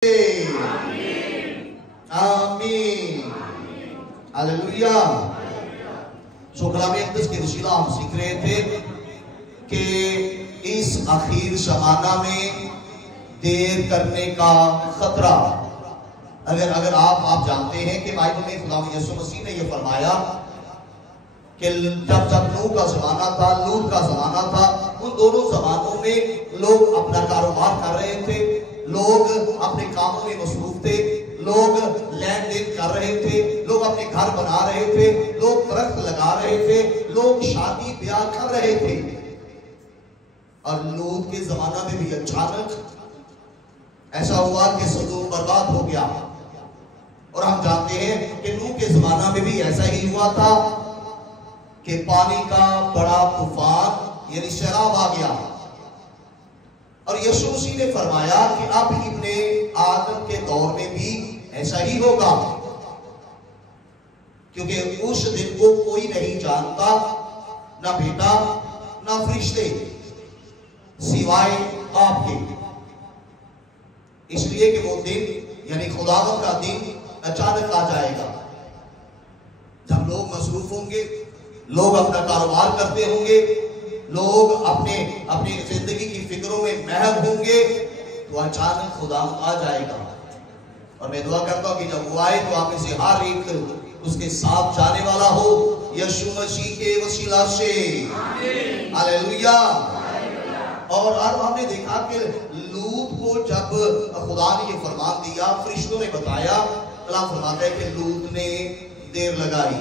आमीन हालेलुया। सो कलाम अक़दस के वसीला हम सीख रहे थे कि इस आखिर ज़माना में देर करने का खतरा। अगर आप जानते हैं कि बाइबल में खुदा यीशु मसीह ने यह फरमाया कि जब नूह का ज़माना था, लूत का ज़माना था, उन दोनों ज़मानों में लोग अपना कारोबार कर रहे थे, लोग अपने कामों में मसरूफ थे, लोग लेन देन कर रहे थे, लोग अपने घर बना रहे थे, लोग दरख्त लगा रहे थे, लोग शादी ब्याह कर रहे थे। और लूत के ज़माना में भी अचानक ऐसा हुआ कि सदूम बर्बाद हो गया। और हम जानते हैं कि नूह के ज़माना में भी ऐसा ही हुआ था कि पानी का बड़ा तूफान यानी सैलाब आ गया। और यीशु मसीह ने फरमाया कि अब इब्ने आदम के दौर में भी ऐसा ही होगा, क्योंकि उस दिन को कोई नहीं जानता, ना बेटा ना फरिश्ते, सिवाय आपके। इसलिए कि वो दिन यानी खुदावंद का दिन अचानक आ जाएगा, जब लोग मसरूफ होंगे, लोग अपना कारोबार करते होंगे, लोग अपनी जिंदगी की फिक्रों में महव होंगे, तो अचानक खुदावंद आ जाएगा। और मैं दुआ करता हूं कि जब वो आए तो आप में से हर एक उसके साथ जाने वाला हो, यीशु मसीह के वसीला से। हालेलुया। और हमने देखा कि लूत को जब खुदा ने ये फरमान दिया, फरिश्तों ने बताया, कलाम फरमाता है कि लूत ने देर लगाई,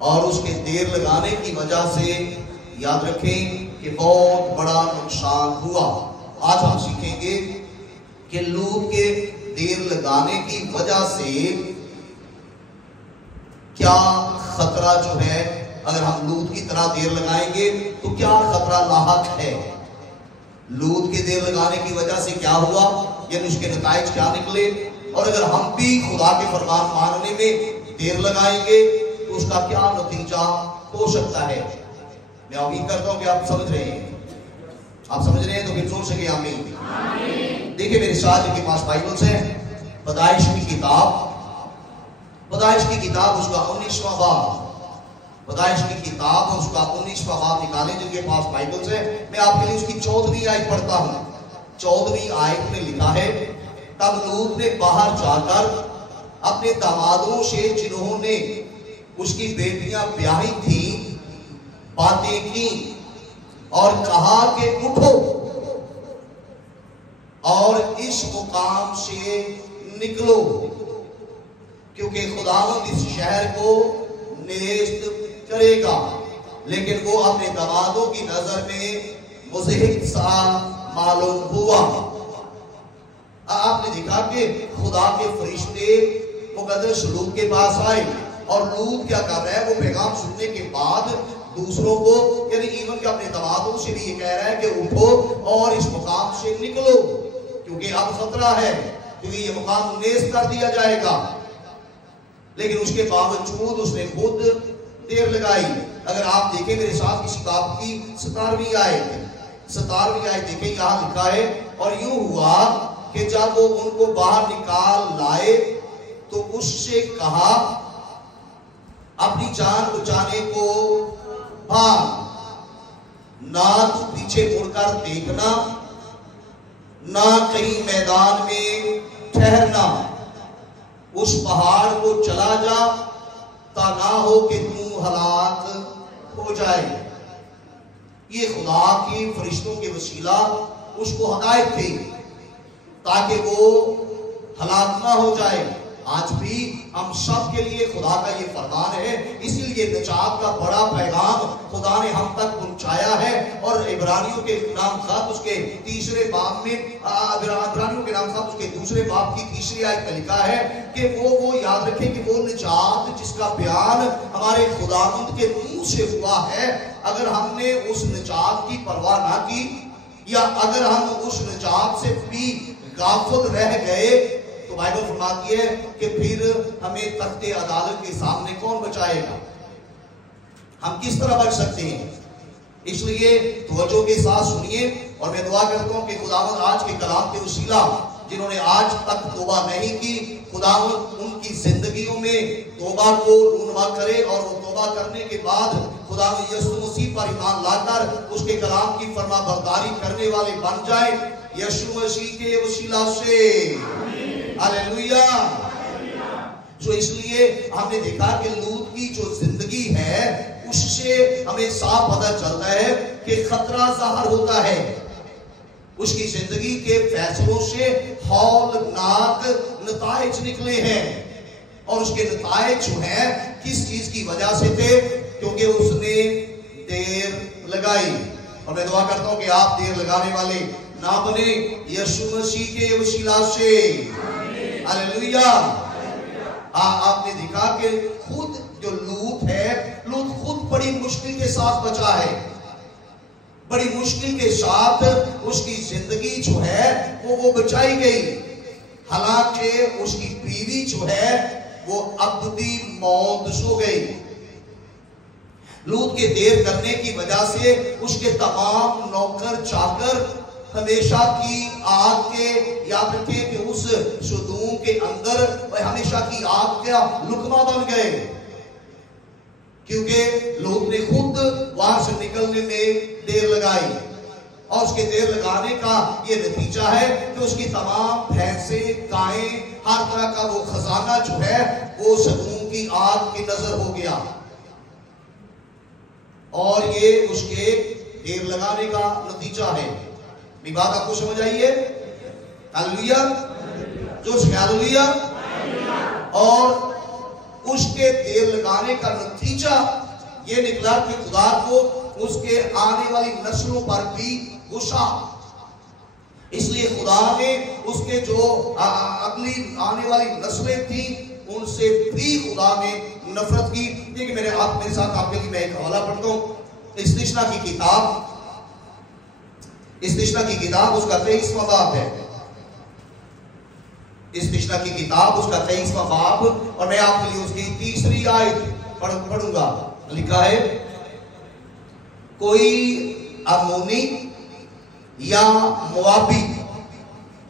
और उसके देर लगाने की वजह से याद रखें कि बहुत बड़ा नुकसान हुआ। आज हम सीखेंगे कि लूत के देर लगाने की वजह से क्या खतरा जो है, अगर हम लूत की तरह देर लगाएंगे तो क्या खतरा लाहक है। लूत के देर लगाने की वजह से क्या हुआ, यानी उसके नताइज क्या निकले, और अगर हम भी खुदा के फरमान मानने में देर लगाएंगे तो उसका क्या नतीजा हो सकता है। मैं उम्मीद करता हूं कि आप समझ रहे हैं। आप समझ रहे हैं तो फिर जोर से कहिए आमीन। देखिए मेरे साथ के पास बाइबल्स है, पैदाइश की किताब उसका 19वां बाब, पैदाइश की किताब उसका 19वां बाब निकालें जिनके पास बाइबल्स है। मैं आपके लिए उसकी 14वीं आयत पढ़ता हूं। 14वीं आयत में लिखा है, तब लूत ने बाहर जाकर अपने दामादों से जिन्होंने उसकी बेटियां ब्याही थी बातें की और कहा कि उठो और इस मुकाम से निकलो, क्योंकि खुदावंद इस शहर को नेस्त करेगा। लेकिन वो अपने दामादों की नजर में मुज़हिक सा मालूम हुआ। आपने देखा कि खुदा के फरिश्ते मुकद्दस लूत के पास आए, और लूत क्या कर रहा है, वो पैगाम सुनने के बाद दूसरों को यानी इवन के अपने दामादों से भी ये कह रहा है कि उठो और इस मुकाम से निकलो, क्योंकि अब खतरा है, क्योंकि ये मुकाम नेस्त कर दिया जाएगा। लेकिन उसके बावजूद उसने खुद देर लगाई। अगर आप देखें मेरे साथ किसी बात की 17वीं आयत देखें, यहां लिखा है, और यूं हुआ कि जब वो उनको बाहर निकाल लाए तो उससे कहा, अपनी जान बचाने को भाग, ना तो पीछे मुड़कर देखना, ना कहीं मैदान में ठहरना, उस पहाड़ को चला जा, ता ना हो कि तू हलाक हो जाए। ये खुदा की फरिश्तों के वसीला उसको हदायत थी ताकि वो हलाक ना हो जाए। आज भी हम सब के लिए खुदा का ये फरमान है, इसीलिए निजात का बड़ा पैगाम खुदा ने हम तक पहुंचाया है। और इब्रानियों के नाम खत उसके 3 बाब में, इब्रानियों के नाम खत उसके 2 बाब की 3री आयत में लिखा है कि वो याद रखें कि वो निजात जिसका बयान हमारे खुदावंद के मुंह से हुआ है, अगर हमने उस निजात की परवाह ना की, या अगर हम उस निजात से भी गाफिल रह गए, तो बाइबल फरमाती है कि फिर हमें तख्ते अदालत के सामने कौन बचाएगा। हम किस तरह बच सकते हैं। इसलिए तवज्जो के साथ सुनिए और मैं दुआ करता हूं कि खुदावंद आज के कलाम के वसीला जिन्होंने आज तक तौबा नहीं की, खुदावंद उनकी जिंदगियों में तौबा को रूनुमा करे और वो तौबा करने के बाद खुदावंद यीशु मसीह पर ईमान लाकर उसके कलाम की फरमाबरदारी करने वाले बन जाए यीशु मसीह के वसीला से। हालेलुया। तो इसलिए हमने देखा कि लूत की जो जिंदगी है उससे हमें साफ पता चलता है कि खतरा ज़ाहिर होता है। उसकी जिंदगी के फैसलों से हौलनाक नताइज निकले हैं और उसके नताइज जो है किस चीज की वजह से थे, क्योंकि उसने देर लगाई। और मैं दुआ करता हूं कि आप देर लगाने वाले ना बने यीशु मसीह के वसीला से। हालेलुया। आपने देखा कि खुद जो लूत है, लूत खुद बड़ी मुश्किल के साथ बचा है, बड़ी मुश्किल के साथ उसकी जिंदगी जो है वो बचाई गई। हालांकि उसकी बीवी जो है वो अब्दी मौत सो गई। लूत के देर करने की वजह से उसके तमाम नौकर चाकर हमेशा की आग के, याद रखें कि उस सुदूम के अंदर वह हमेशा की आग का लुकमा बन गए, क्योंकि लूत ने खुद वहां से निकलने में देर लगाई। और उसके देर लगाने का ये नतीजा है कि उसकी तमाम भैंसे, गायें, हर तरह का वो खजाना जो है वो सदूम की आग की नजर हो गया। और ये उसके देर लगाने का नतीजा है। मेरी बात आपको समझ आई है? हालेलुया। जो हालेलुया। और उसके देर लगाने का नतीजा ये निकला कि खुदा को उसके आने वाली नस्लों पर भी गुस्सा, इसलिए खुदा ने उसके जो अगली आने वाली नस्लें थी उनसे भी खुदा ने नफरत की। देखिए मेरे साथ आपके लिए मैं एक हवाला पढ़ता हूं। इस्तिश्ना की किताब, इस्तिश्ना की किताब उसका 23वां बाब है। इस्तिश्ना की किताब उसका 23वां बाब, और मैं आपके लिए उसकी 3री आयत पढ़ूंगा। लिखा है, कोई अमोनी या मुआबी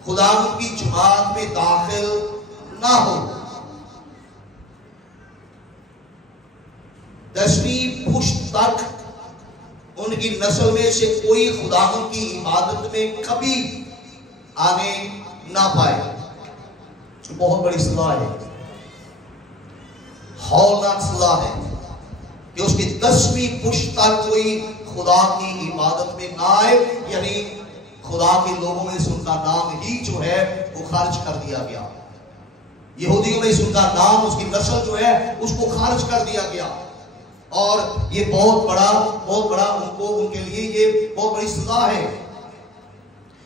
खुदा की जमात में दाखिल ना हो। 10वीं पुश्त तक उनकी नस्ल में से कोई खुदा की इबादत में कभी आने ना पाए। बहुत बड़ी सलाह है, हौलनाक सलाह है कि उसकी 10वीं पुश्त तक कोई खुदा की इबादत में ना आए, यानी खुदा के लोगों में से उनका नाम ही जो है वो खारिज कर दिया गया। यहूदियों में से उनका नाम, उसकी नस्ल जो है उसको खारिज कर दिया गया। और ये बहुत बड़ा उनको, उनके लिए ये बहुत बड़ी सजा है।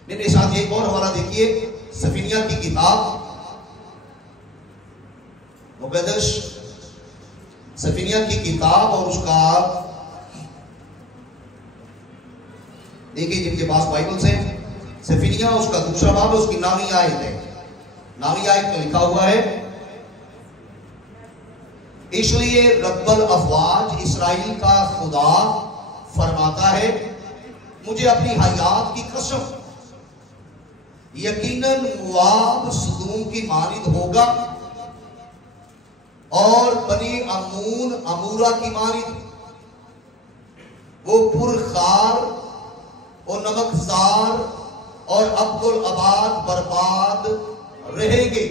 मेरे साथ एक और हवाला देखिए, सफिनिया की किताब, मुकद्दस सफिनिया की किताब और उसका, देखिए जिनके पास बाइबल्स है, सफिनिया उसका 2रा बाब, उसकी 9वीं आयत है। 9वीं आयत में लिखा हुआ है, इसलिए रब्बुल अफवाज इस्राइल का खुदा फरमाता है, मुझे अपनी हयात की कसम, यकीनन मुआब सदूम की मानिद होगा और बनी अमून अमूरा की मानिद। वो पुरखार और नमकजार और अब्दुल आबाद बर्बाद रहेंगे।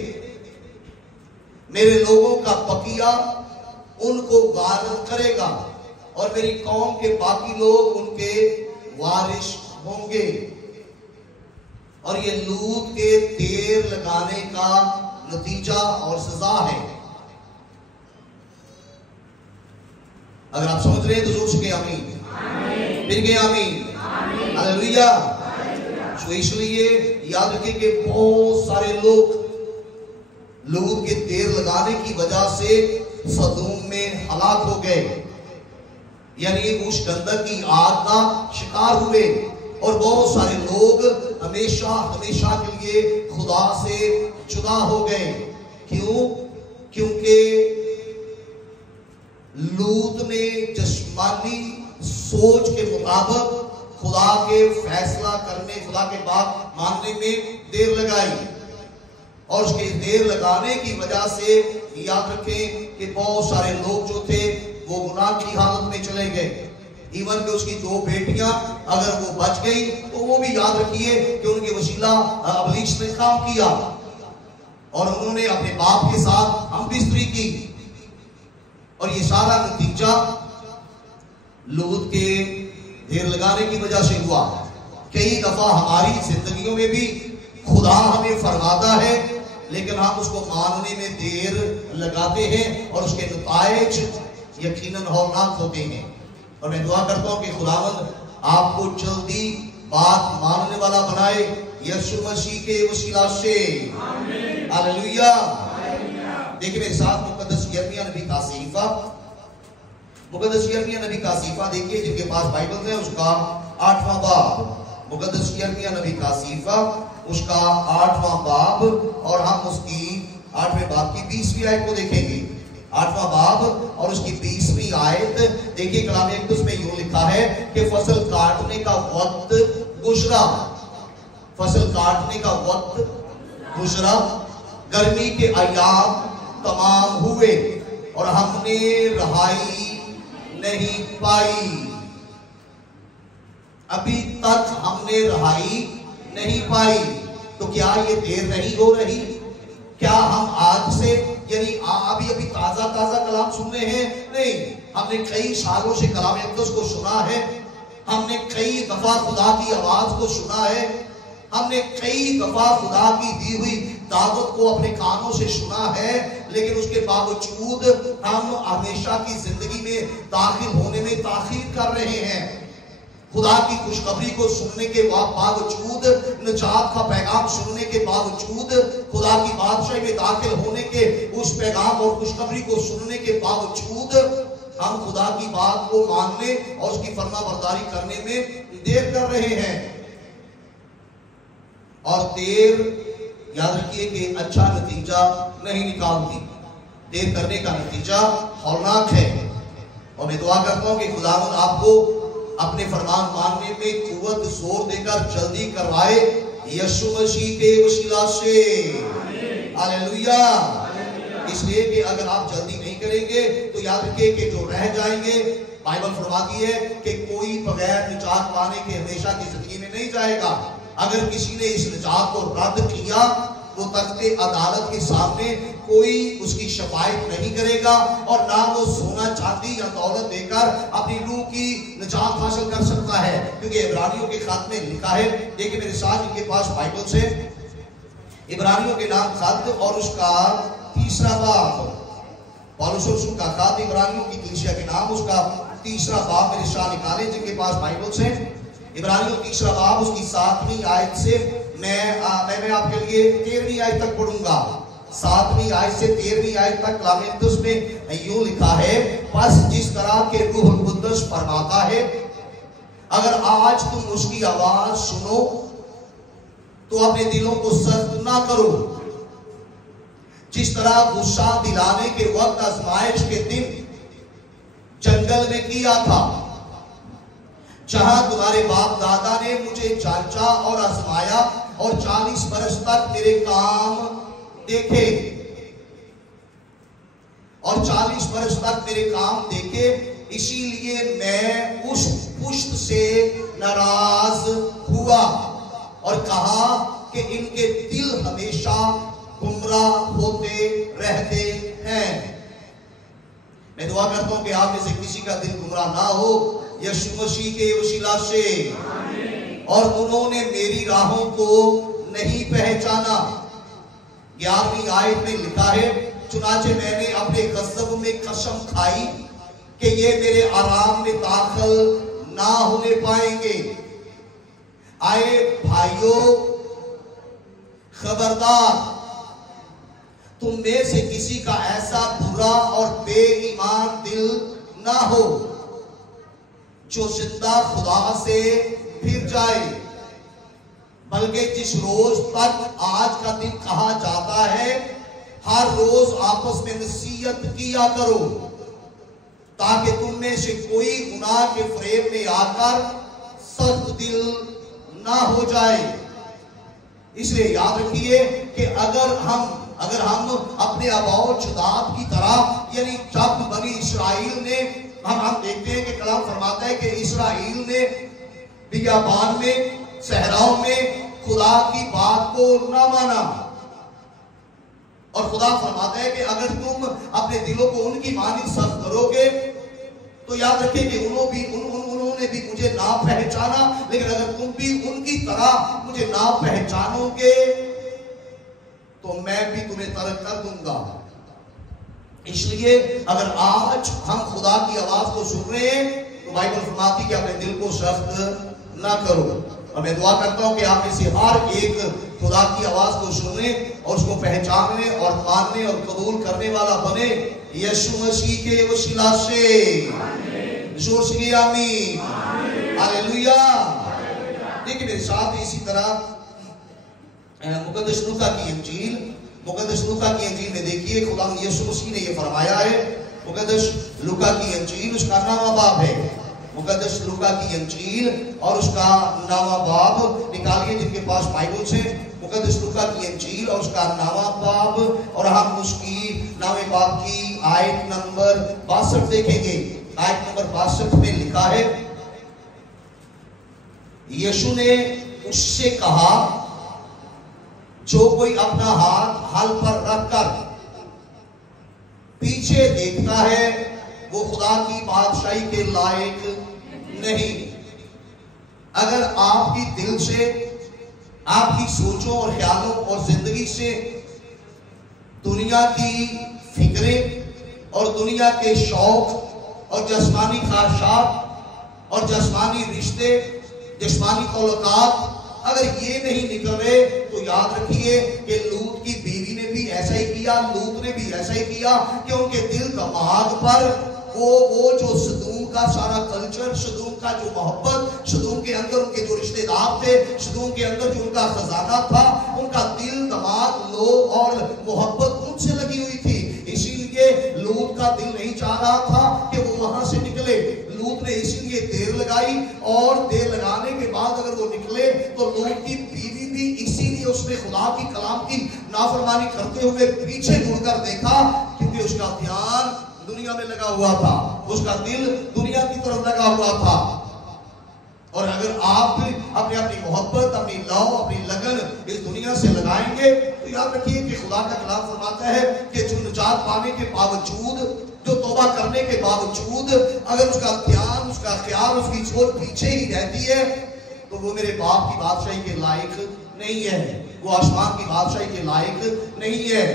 मेरे लोगों का बकिया उनको गारत करेगा और मेरी कौम के बाकी लोग उनके वारिस होंगे। और ये लूत के देर लगाने का नतीजा और सजा है। अगर आप समझ रहे हैं तो जोर से आमीन, फिर के आमीन, हालेलुया। तो इसलिए याद रखें कि बहुत सारे लोग लूत के देर लगाने की वजह से सदूम में हलाक हो गए, यानी उस गंधक की आग का शिकार हुए। और बहुत सारे लोग हमेशा हमेशा के लिए खुदा से जुदा हो गए। क्यों? क्योंकि लूत ने जिस्मानी सोच के मुताबिक खुदा के फैसला करने, खुदा के बात मानने में देर लगाई। और उसके देर लगाने की वजह से याद रखें कि बहुत सारे लोग जो थे वो गुनाह की हालत में चले गए। इवन कि उसकी 2 बेटियां अगर वो बच गई तो वो भी याद रखिए कि उनके वसीला इब्लीस ने काम किया और उन्होंने अपने बाप के साथ हमबिस्तरी की। और ये सारा नतीजा लूत के देर लगाने की वजह से हुआ। कई दफा हमारी जिंदगियों में भी खुदा हमें फरमाता है, लेकिन हम उसको मानने में देर लगाते हैं और उसके नताइज यकीनन हौलनाक होते हैं। और मैं दुआ करता हूं कि खुदावंद आपको जल्दी बात मानने वाला बनाए, यीशु मसीह के वसीला से। हालेलुया। देखिए मेरे साथ मुकद्दस यिर्मयाह नबी का सहीफा, मुकद्दस यिर्मयाह नबी का सहीफा देखिए, जिनके पास बाइबल है उसका 8वां बाब। मुकद्दस यिर्मयाह नबी का सहीफा उसका 8वां बाब, और हम उसकी 8वें बाब की 20वीं आयत को देखेंगे। 8वां बाब और उसकी 20वीं आयत देखिए, कलाम मुकद्दस में यूं लिखा है कि फसल काटने का वक्त गुजरा, फसल काटने का वक्त गुजरा, गर्मी के अय्याम तमाम हुए और हमने रहाई नहीं पाई। अभी तक हमने रहाई नहीं पाई। तो क्या ये देर नहीं हो रही? क्या हम आज से यानी अभी अभी ताजा ताजा कलाम सुन रहे हैं? नहीं, हमने कई सालों से कलाम मुकद्दस को सुना है, हमने कई दफा खुदा की आवाज को सुना है, हमने कई दफा खुदा की दी हुई दावत को अपने कानों से सुना है, लेकिन उसके बावजूद हम हमेशा की जिंदगी में दाखिल होने में ताखीर कर रहे हैं। खुदा की खुशखबरी को सुनने के बावजूद, निजात का पैगाम सुनने के बावजूद, खुदा की बादशाही में दाखिल होने के उस पैगाम और खुशखबरी को सुनने के बावजूद हम खुदा की बात को मानने और उसकी फरमाबरदारी करने में देर कर रहे हैं। और देर याद रखिए कि अच्छा नतीजा नहीं निकालती। देर करने का नतीजा हौलनाक है। और मैं दुआ करता हूं कि खुदावंद आपको अपने फरमान मानने में कुव्वत जोर देकर जल्दी करवाए, यीशु मसीह के वसीला से। हालेलुया। इसलिए कि अगर आप जल्दी नहीं करेंगे तो याद रखिए कि जो रह जाएंगे, बाइबल फरमाती है कि कोई बगैर निजात पाने के हमेशा की जिंदगी में नहीं जाएगा। अगर किसी ने इस निजात को रद्द किया, वो तख्ते अदालत के सामने कोई उसकी शफायत नहीं करेगा और ना वो सोना चांदी या दौलत देकर अपनी रूह की निजात हासिल कर सकता है, क्योंकि इब्रानियों के खत में लिखा है। देखिए मेरे साथ इनके पास बाइबल से इब्रानियों के नाम खत और उसका 3रा बाब, पौलुस रसूल का खत इब्रानियों की कलीसिया के नाम, उसका 3रा बाब मेरे साथ निकाले जिनके पास बाइबल से। इब्रानियों 3रा बाब उसकी 7वीं आयत से मैं आपके लिए 13वीं आयत तक पढ़ूंगा। 7वीं आयत से 13वीं आयत तक कलाम मुकद्दस में यूं लिखा है, बस जिस तरह के रूह कुद्दस फरमाता है, अगर आज तुम उसकी आवाज सुनो तो अपने दिलों को सख्त ना करो, जिस तरह गुस्सा दिलाने के वक्त आजमाइश के दिन जंगल में किया था, जहां तुम्हारे बाप दादा ने मुझे जांचा और आजमाया और 40 बरस तक मेरे काम देखे, और 40 बरस तक मेरे काम देखे, इसीलिए मैं उस पुश्त से नाराज हुआ और कहा कि इनके दिल हमेशा गुमराह होते रहते हैं। मैं दुआ करता हूं कि आप में से किसी का दिल गुमराह ना हो, यीशु मसीह के वसीला से। और उन्होंने मेरी राहों को नहीं पहचाना। 11वीं आयत में लिखा है, चुनाचे मैंने अपने गज़ब में कसम खाई कि ये मेरे आराम में दाखिल ना होने पाएंगे। आए भाइयों, खबरदार, तुम में से किसी का ऐसा बुरा और बेईमान दिल ना हो जो जिंदा खुदा से फिर जाए, बल्कि जिस रोज तक आज का दिन कहा जाता है, हर रोज आपस में नसीहत किया करो, ताकि तुम में से कोई गुनाह के फ्रेब में आकर सख्त दिल ना हो जाए। इसलिए याद रखिए कि अगर हम अपने आबाओ जुदात की तरह, यानी जब बनी इस्राइल ने, हम देखते हैं कि कलाम फरमाता है कि इस्राइल ने बियाबान में, सहराओं में खुदा की बात को ना माना, और खुदा फरमाता है कि अगर तुम अपने दिलों को उनकी मानी सख्त करोगे तो याद रखिए कि उन्होंने भी मुझे ना पहचाना, लेकिन अगर तुम भी उनकी तरह मुझे ना पहचानोगे तो मैं भी तुम्हें तर्क कर दूंगा। इसलिए अगर आज हम खुदा की आवाज को सुन रहे हैं तो बाइबल फरमाती कि अपने दिल को सख्त ना करो। और मैं दुआ करता हूं कि आप में से हर एक खुदा की आवाज को सुनने और उसको पहचानने और मानने और कबूल करने वाला बने, यीशु मसीह के वसीला से। जोर से आमीन, हालेलुया। देखिए मेरे साथ इसी तरह मुकद्दस लूका की इंजील में देखिए खुदा यीशु मसीह ने ये फरमाया है। मुकद्दस लूका की इंजील उसका नामा बाब है। मुकद्दस लूका की इंजील और उसका नामा बाब निकालिए जिनके पास बाइबल से। मुकद्दस लूका की इंजील और उसका नामा बाब, और हम उसकी नामे बाब की आयत नंबर 62 देखेंगे। आयत नंबर 62 में लिखा है, यीशु ने उससे कहा, जो कोई अपना हाथ हल पर रखकर पीछे देखता है वो खुदा की बादशाही के लायक नहीं। अगर आपकी दिल से, आपकी सोचों और ख्यालों और जिंदगी से दुनिया की फिक्रें और दुनिया के शौक और जिस्मानी ख्वाहिशात और जिस्मानी रिश्ते, जिस्मानी ताल्लुकात अगर ये नहीं निकल रहे तो याद रखिए कि लूत की बीवी ने भी ऐसा ही किया, लूत ने भी ऐसा ही किया कि उनके दिल दिमाग पर वो जो सदूम का सारा कल्चर, सदूम का जो मोहब्बत, सदूम के अंदर उनके जो रिश्तेदार थे, सदूम के अंदर जो उनका खजाना था, उनका दिल दिमाग लोग और मोहब्बत उनसे लगी हुई थी। इसीलिए लूत का दिल नहीं चाह रहा था कि वो वहां से निकले। लूत ने इसीलिए देर लगाई, और देर लगाने के बाद अगर वो निकले तो लूत की बीवी भी इसीलिए उसने खुदा की कलाम की नाफरमानी करते हुए पीछे मुड़कर देखा, क्योंकि उसका ध्यान दुनिया में लगा हुआ था, उसका दिल दुनिया की तरफ लगा हुआ था। और अगर आप अपनी मोहब्बत, अपनी लव, अपनी लगन इस दुनिया से लगाएंगे तो याद रखिए कि खुदा का कलाम फरमाता है कि जो निजात पाने के बावजूद, जो तौबा करने के बावजूद अगर उसका ध्यान, उसका ख्याल, उसकी सोच पीछे ही रहती है तो वो मेरे बाप की बादशाही के लायक नहीं है, वो आसमान की बादशाही के लायक नहीं है।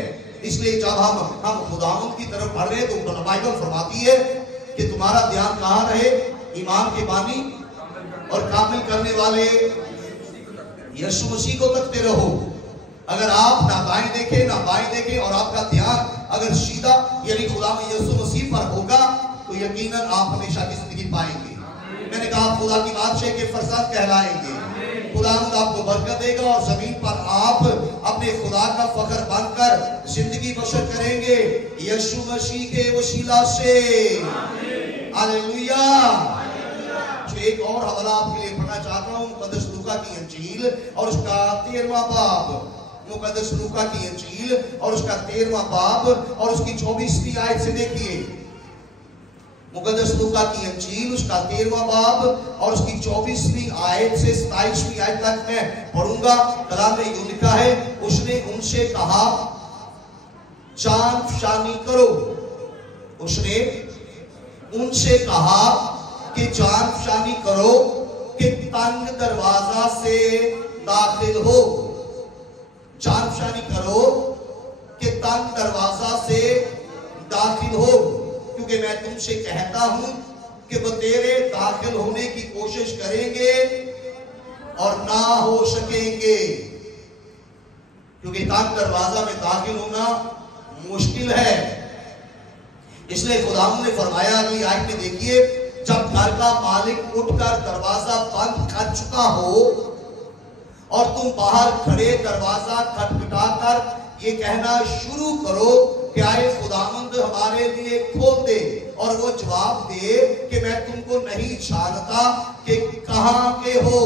इसलिए जब हम खुदावंद की तरफ बढ़ रहे हैं तो बाइबल फरमाती है कि तुम्हारा ध्यान कहाँ रहे? ईमान के बानी और कामिल करने वाले यीशु मसीह को तकते रहो। अगर आप ना दाएं देखें ना बाएं देखें और आपका ध्यान अगर सीधा यानी खुदा में यीशु मसीह पर होगा तो यकीनन आप हमेशा की जिंदगी पाएंगे। मैंने कहा खुदा की बादशाह के फरजाद कहलाएंगे। खुदा आपको बरकत देगा और जमीन पर आप अपने खुदा का फख्र बनकर जिंदगी बसर करेंगे यीशु मसीह के वसीला से। हालेलुया। एक और हवाला आपके लिए पढ़ना चाहता हूँ, मुकद्दस लूका की इंजील और उसका 13वां बाब। मुकद्दस लूका की इंजील और उसका 13वां बाब और उसकी 24वीं आयत से देखिए। मुकद्दस लूका की इंजील उसका 13वां बाब और उसकी 24वीं आयत से 27वीं आयत तक मैं पढ़ूंगा। कलाम में यूं लिखा है, उसने उनसे कहा, चांद फशानी करो। उसने उनसे कहा कि चांद फशानी करो कि तंग दरवाजा से दाखिल हो। चांद फशानी करो कि तंग दरवाजा से दाखिल हो, क्योंकि मैं तुमसे कहता हूं कि वो तेरे दाखिल होने की कोशिश करेंगे और ना हो सकेंगे। क्योंकि तंग दरवाजा में दाखिल होना मुश्किल है। इसलिए खुदावंद ने फरमाया, अगली आयत में देखिए, जब घर का मालिक उठकर दरवाजा बंद कर चुका हो और तुम बाहर खड़े दरवाजा खटखटाकर आकर ये कहना शुरू करो कि आए खुदावंद हमारे लिए खोल दे, और वो जवाब दे कि मैं तुमको नहीं जानता कि कहां के हो।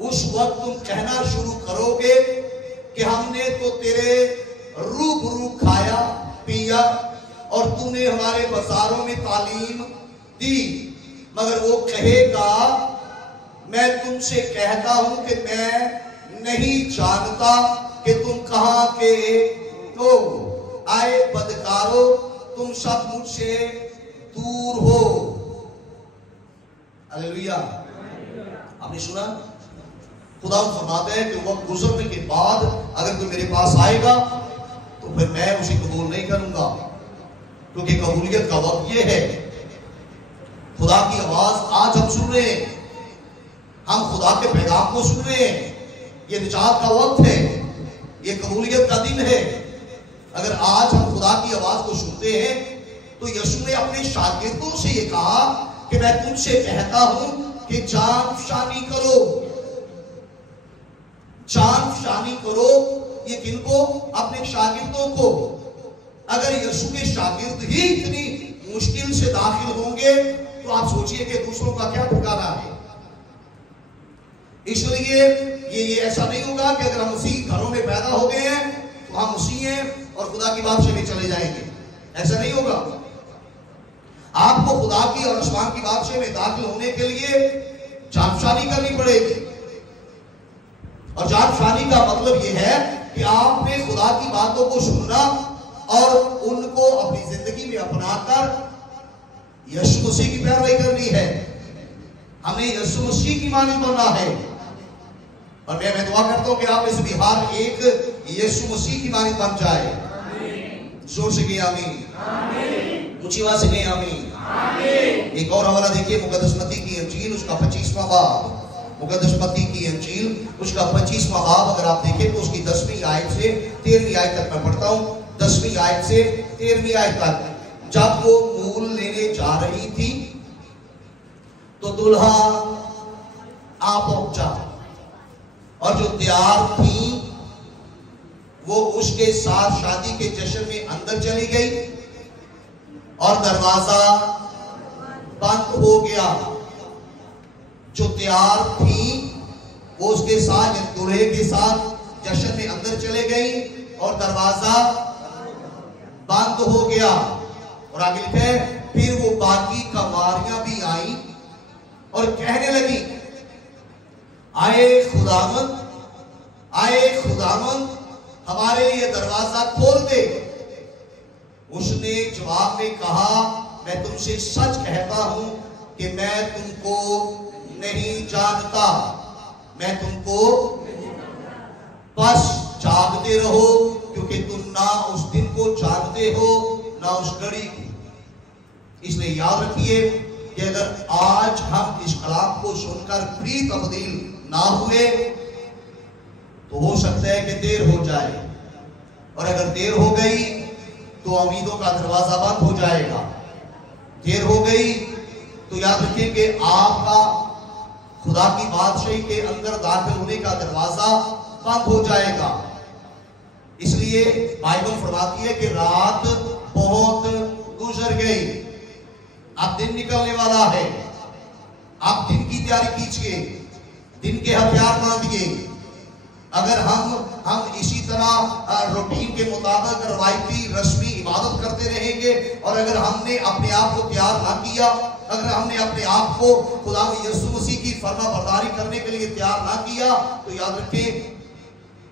उस वक्त तुम कहना शुरू करोगे कि हमने तो तेरे रूबरू खाया पिया और तूने हमारे बाजारों में तालीम दी। मगर वो कहेगा मैं तुमसे कहता हूं कि मैं नहीं जानता कि तुम कहां के हो। आए बदकारो, तुम सब मुझसे दूर हो। हालेलुया। आपने सुना, खुदा फरमाते हैं कि वक्त गुजरने के बाद अगर कोई मेरे पास आएगा तो फिर मैं उसे कबूल नहीं करूंगा, क्योंकि कबूलियत का वक्त ये है। खुदा की आवाज आज हम सुन रहे हैं, हम खुदा के पैगाम को सुन रहे हैं। ये निजात का वक्त है, ये कबूलियत का दिन है। अगर आज हम खुदा की आवाज को सुनते हैं तो यीशु ने अपने शागिर्दों से ये कहा कि मैं तुमसे कहता हूं कि जान फशानी करो। जान फशानी करो, ये किनको? अपने शागिर्दों को। अगर यीशु के शागिर्द ही इतनी मुश्किल से दाखिल होंगे तो आप सोचिए कि दूसरों का क्या ठिकाना है। इसलिए ये ऐसा नहीं होगा कि अगर हम मसीह घरों में पैदा हो गए हैं तो हम मसीह हैं और खुदा की बात से भी चले जाएंगे। ऐसा नहीं होगा। आपको खुदा की और आसमान की बात में दाखिल होने के लिए जानफशानी करनी पड़ेगी। और जानफशानी का मतलब यह है कि आपने खुदा की बातों को सुनना और उनको अपनी जिंदगी में अपनाकर यीशु मसीह की पैरवी करनी है। हमने यीशु मसीह की मानद बनना है। और मैं दुआ करता हूं कि आप इस बिहार एक यीशु मसीह की मानद बन जाए। जोर से कहिए आमीन, ऊंची आवाज से कहिए आमीन। एक और हवाला देखिए, मुकद्दस मत्ती की इंजील उसका 25वां बाब। मुकद्दस मत्ती की इंजील उसका 25वां बाब अगर आप देखें तो उसकी 10वीं आयत से 13वीं आयत तक मैं पढ़ता हूं। 10वीं आयत से 13वीं आयत तक। जब वो मूल लेने जा रही थी तो दुल्हा आ पहुंचा, और जो तैयार थी वो उसके साथ शादी के जश्न में अंदर चली गई और दरवाजा बंद हो गया। जो तैयार थी वो उसके साथ, दूल्हे के साथ जश्न में अंदर चले गई और दरवाजा बंद हो गया। और आगे लिखा है, फिर वो बाकी कवारियां भी आई और कहने लगी, आए खुदावंद, आए खुदावंद, हमारे लिए दरवाजा खोल दे। उसने जवाब में कहा, मैं तुमसे सच कहता हूं कि मैं तुमको नहीं जानता। मैं तुमको बस जागते रहो, क्योंकि तुम ना उस दिन को जानते हो ना उस घड़ी को। इसलिए याद रखिए कि अगर आज हम इस कलाम को सुनकर भी तब्दील ना हुए तो हो सकता है कि देर हो जाए, और अगर देर हो गई तो उम्मीदों का दरवाजा बंद हो जाएगा। देर हो गई तो याद रखिए कि आपका खुदा की बादशाही के अंदर दाखिल होने का दरवाजा बंद हो जाएगा। इसलिए बाइबल फरमाती है कि रात बहुत गुजर गई, अब दिन निकलने वाला है। आप दिन की तैयारी कीजिए, दिन के हथियार बांधिए। अगर हम इसी तरह रूटीन के मुताबिक रवायती रस्मी इबादत करते रहेंगे और अगर हमने अपने आप को तैयार ना किया, अगर हमने अपने आप को खुदा यीशु मसीह की फरमाबरदारी करने के लिए तैयार ना किया, तो याद रखें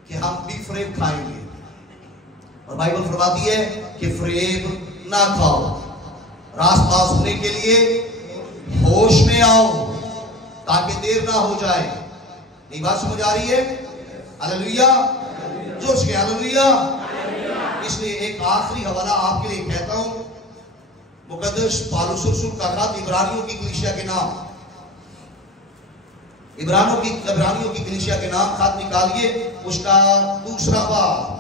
कि हम भी फरेब खाएंगे। और बाइबल फरमाती है कि फरेब ना खाओ, रास्ता होने के लिए होश में आओ ताकि देर ना हो जाए। ये बात समझ आ रही है? हालेलुया, जोर से हालेलुया। इसलिए एक आखिरी हवाला आपके लिए कहता हूं, मुकद्दस पौलुस रसूल का खत इब्रानियों की कलीसिया के नाम, इब्रानियों की कलीसिया के नाम खत निकालिए, उसका 2 बाब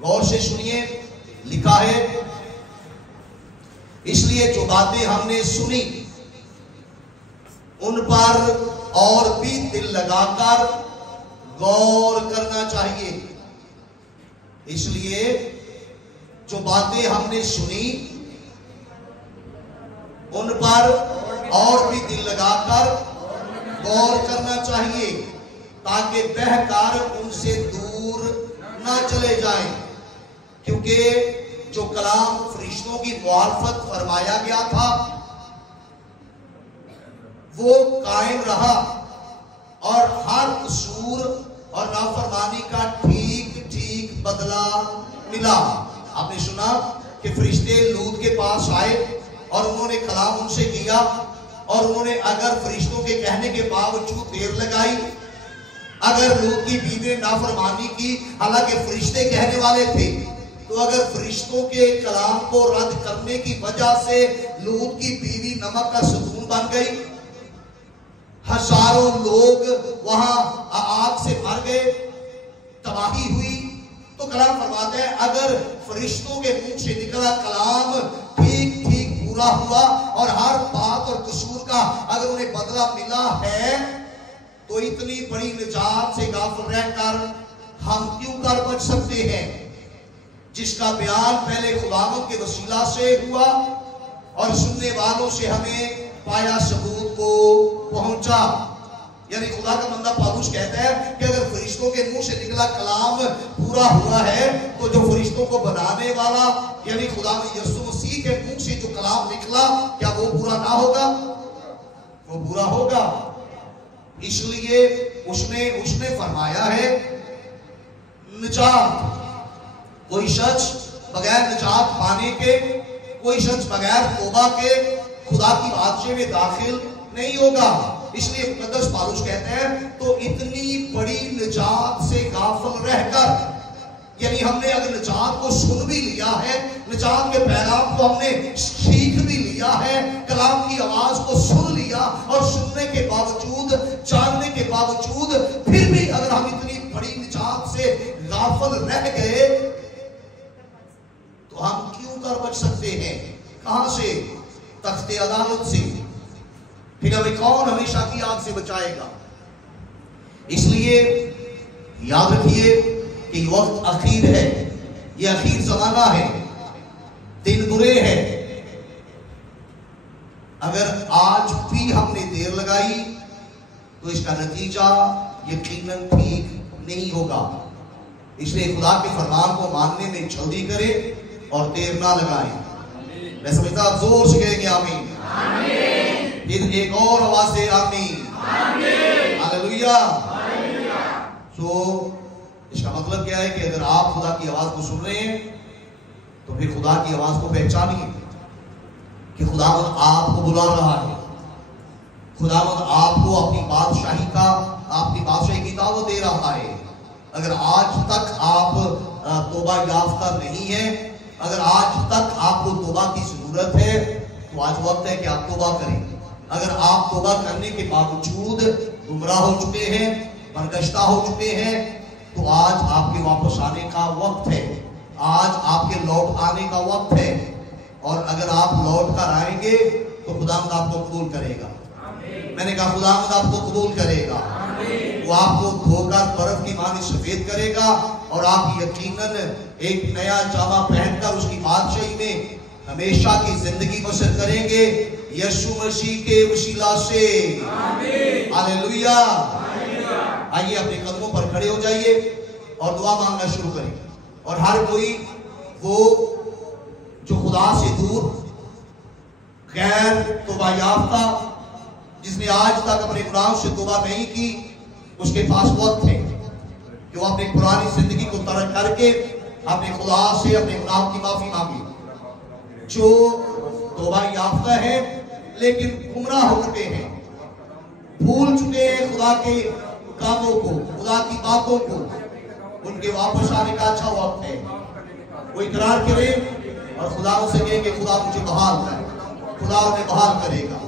गौर से सुनिए। लिखा है, इसलिए जो बातें हमने सुनी उन पर और भी दिल लगाकर गौर करना चाहिए। इसलिए जो बातें हमने सुनी उन पर और भी दिल लगाकर गौर करना चाहिए, ताकि बहकर उनसे दूर ना चले जाएं। क्योंकि जो कलाम फरिश्तों की मुआरफत फरमाया गया था वो कायम रहा और हर कसूर और नाफरमानी का ठीक ठीक बदला मिला। आपने सुना कि फरिश्ते लूत के पास आए और उन्होंने कलाम उनसे किया, और उन्होंने अगर फरिश्तों के कहने के बावजूद देर लगाई, अगर लूत की बीवी ने नाफरमानी की, हालांकि फरिश्ते कहने वाले थे, तो अगर फरिश्तों के कलाम को रद्द करने की वजह से लूत की बीवी नमक का सतून बन गई, हजारों लोग वहां आग से मर गए, तबाही हुई, तो कलाम फरमाते हैं अगर फरिश्तों के मुंह से निकला कलाम ठीक ठीक पूरा हुआ और हर बात और कसूर का अगर उन्हें बदला मिला है, तो इतनी बड़ी निजात से गाफिल रहकर हम क्यों कर बच सकते हैं, जिसका बयान पहले खुदावंद के वसीला से हुआ और सुनने वालों से हमें पाया सबूत को पहुंचा। यानी खुदा का बंदा पौलुस कहता है कि अगर फरिश्तों के मुंह से निकला कलाम पूरा हुआ है, तो जो फरिश्तों को बनाने वाला यानी खुदा यीशु मसीह के मुंह से जो कलाम निकला, क्या वो पूरा ना होगा? वो पूरा होगा। इसलिए उसने फरमाया है निजात, कोई शख्स बगैर निजात पाने के, कोई शख्स बगैर तौबा के खुदा की बादशाह में दाखिल नहीं होगा। इसलिए मुकद्दस पौलुस कहते हैं तो इतनी बड़ी निजात से गाफिल रहकर, यानी हमने अगर निजात को सुन भी लिया है, निजात के पैगाम को हमने सीख भी लिया है, कलाम की आवाज को सुन लिया और सुनने के बावजूद, जानने के बावजूद फिर भी अगर हम इतनी बड़ी निजात से गाफिल रह गए, तो हम क्यों कर बच सकते हैं? कहां से? तख्ते अदालत से। फिर हमें कौन हमेशा की आग से बचाएगा? इसलिए याद रखिए कि वक्त अखीर है, ये अखीर जमाना है, दिन बुरे हैं। अगर आज भी हमने देर लगाई तो इसका नतीजा यकीनन ठीक नहीं होगा। इसलिए खुदा के फरमान को मानने में जल्दी करें और देर ना लगाएं। मैं समझता आप जोर से कहेंगे आमीन। फिर एक और आवाज से आमीन, हालेलुया। तो इसका मतलब क्या है कि अगर आप खुदा की आवाज को सुन रहे हैं तो फिर खुदा की आवाज को पहचानिए कि खुदावंद आपको बुला रहा है, खुदावंद आपको अपनी बादशाही का, आपकी बादशाही की दावत दे रहा है। अगर आज तक आप तौबा याफ्ता नहीं है, अगर आज तक आपको तौबा की जरूरत है, तो आज वक्त है कि आप तौबा करें। अगर आप तौबा करने के बावजूद गुमराह हो चुके हैं, बरगश्ता हो चुके हैं, तो आज आपके वापस आने का वक्त है, आज आपके लौट आने का वक्त है। और अगर आप लौट कर आएंगे तो खुदावंद आपको कबूल करेगा। मैंने कहा खुदावंद आपको कबूल करेगा, वो आपको धोकर बर्फ की मानी सफेद करेगा और आप यकीनन एक नया जामा पहनकर उसकी बादशाही में हमेशा की जिंदगी बसर करेंगे यीशु मसीह के वसीला से। हालेलुया। आइए अपने कदमों पर खड़े हो जाइए और दुआ मांगना शुरू करें। और हर कोई वो जो खुदा से दूर, गैर तौबा याफ्ता, जिसने आज तक अपने गुनाहों से तौबा नहीं की, उसके पास वक्त है कि वो अपनी पुरानी जिंदगी को तर्क करके अपने खुदा से अपने गुनाहों की माफी मांगे। जो तौबा याफ्ता है लेकिन गुमराह हो चुके हैं, भूल चुके हैं खुदा के कामों को, खुदा की बातों को, उनके वापस आने का अच्छा वक्त है। वो इकरार करें और खुदा से कहेंगे खुदा मुझे बहाल कर, खुदा उन्हें बहाल करेगा।